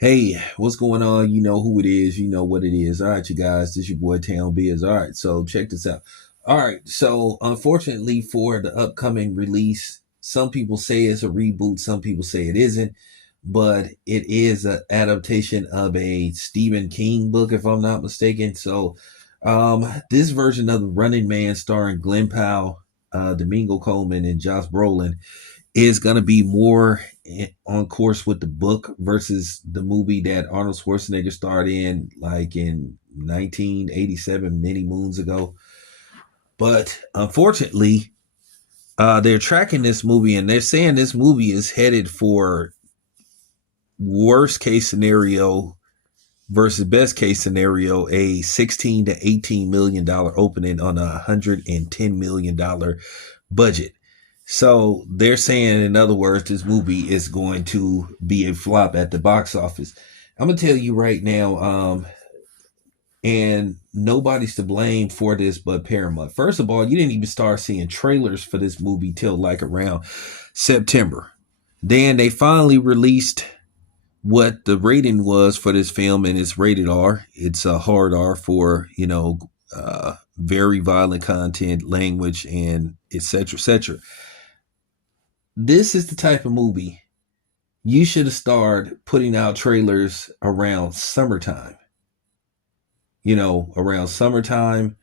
Hey, what's going on? You know who it is. You know what it is. All right, you guys. This your boy Town Biz. All right, so check this out. All right, so unfortunately for the upcoming release, some people say it's a reboot, some people say it isn't, but it is an adaptation of a Stephen King book, if I'm not mistaken. So, this version of the Running Man, starring Glenn Powell, Domingo Coleman, and Josh Brolin, is going to be more on course with the book versus the movie that Arnold Schwarzenegger starred in like in 1987, many moons ago. But unfortunately, they're tracking this movie and they're saying this movie is headed for worst case scenario versus best case scenario, a 16 to 18 million dollar opening on $110 million budget. So they're saying, in other words, this movie is going to be a flop at the box office. I'm gonna tell you right now, and nobody's to blame for this but Paramount. First of all, you didn't even start seeing trailers for this movie till like around September. Then they finally released what the rating was for this film, and it's rated R. It's a hard R for very violent content, language, and etc. etc. This is the type of movie you should have started putting out trailers around summertime. Around summertime,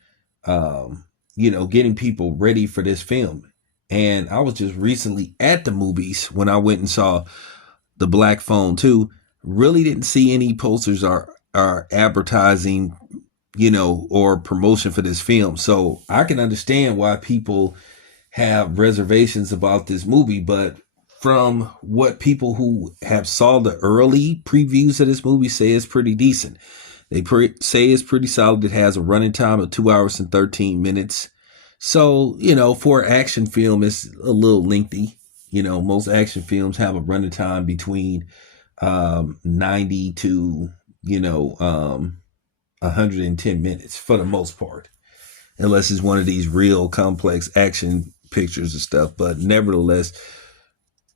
getting people ready for this film. And I was just recently at the movies when I went and saw The Black Phone 2. Really didn't see any posters or advertising, or promotion for this film. So I can understand why people have reservations about this movie, but from what people who have saw the early previews of this movie say, it's pretty decent. They say it's pretty solid. It has a running time of 2 hours and 13 minutes. So, for an action film, it's a little lengthy. Most action films have a running time between 90 to, 110 minutes for the most part, unless it's one of these real complex action pictures and stuff. But nevertheless,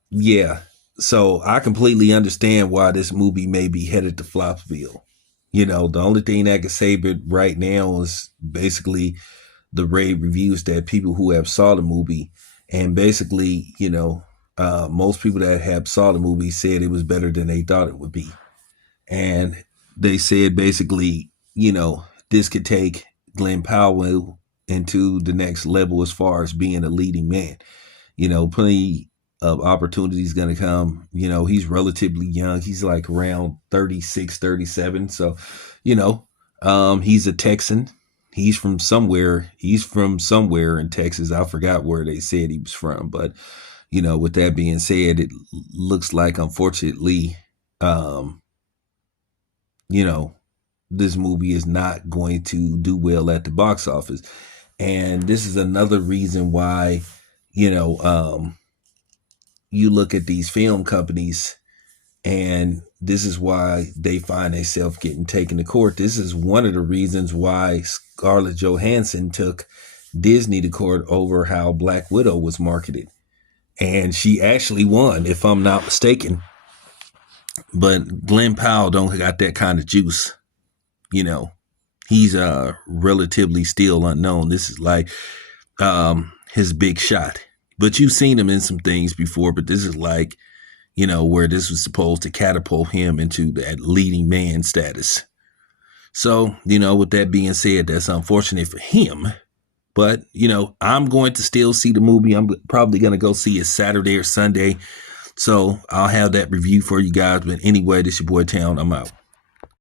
yeah. So I completely understand why this movie may be headed to Flopsville. The only thing that can save it right now is basically the rave reviews that people who have saw the movie, and basically, most people that have saw the movie said it was better than they thought it would be. And they said basically, this could take Glenn Powell into the next level as far as being a leading man. Plenty of opportunities going to come. He's relatively young. He's like around 36, 37. So, he's a Texan. He's from somewhere. He's from somewhere in Texas. I forgot where they said he was from. But, with that being said, it looks like, unfortunately, this movie is not going to do well at the box office. And this is another reason why, you look at these film companies, and this is why they find themselves getting taken to court. This is one of the reasons why Scarlett Johansson took Disney to court over how Black Widow was marketed. And she actually won, if I'm not mistaken. But Glenn Powell don't got that kind of juice. He's relatively still unknown. This is like his big shot. But you've seen him in some things before, but this is like, where this was supposed to catapult him into that leading man status. So, with that being said, that's unfortunate for him. But, I'm going to still see the movie. I'm probably going to go see it Saturday or Sunday. So I'll have that review for you guys. But anyway, this is your boy Town. I'm out.